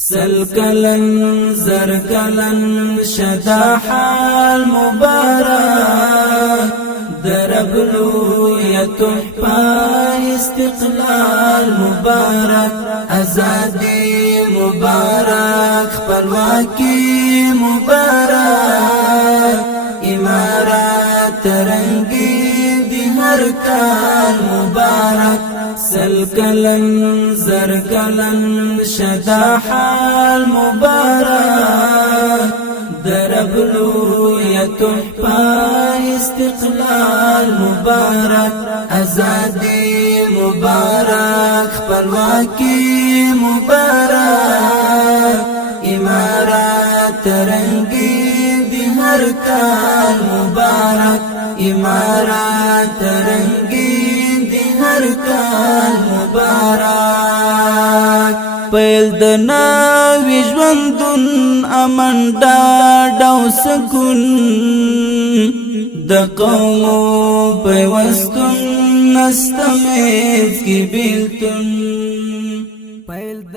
سل کلن زر کلن شدا حال مبارک درب لوی تحفہ استقلال مبارک آزادی مبارک خپلواکی مبارک امارات رنگی دی ہر کال مبارک سل کلن زر کلن شدا حال مبارک درب لوی تحفہ استقلال مبارک آزادی مبارک خپلواکی مبارک امارات رنگی دی ہر کال مبارک امارات رنگی دی ہر کال مبارک پیل د ناوی ژوندون امن ډاډ او سکون د قومو پیوستون نستمید کی بیلتون پیل د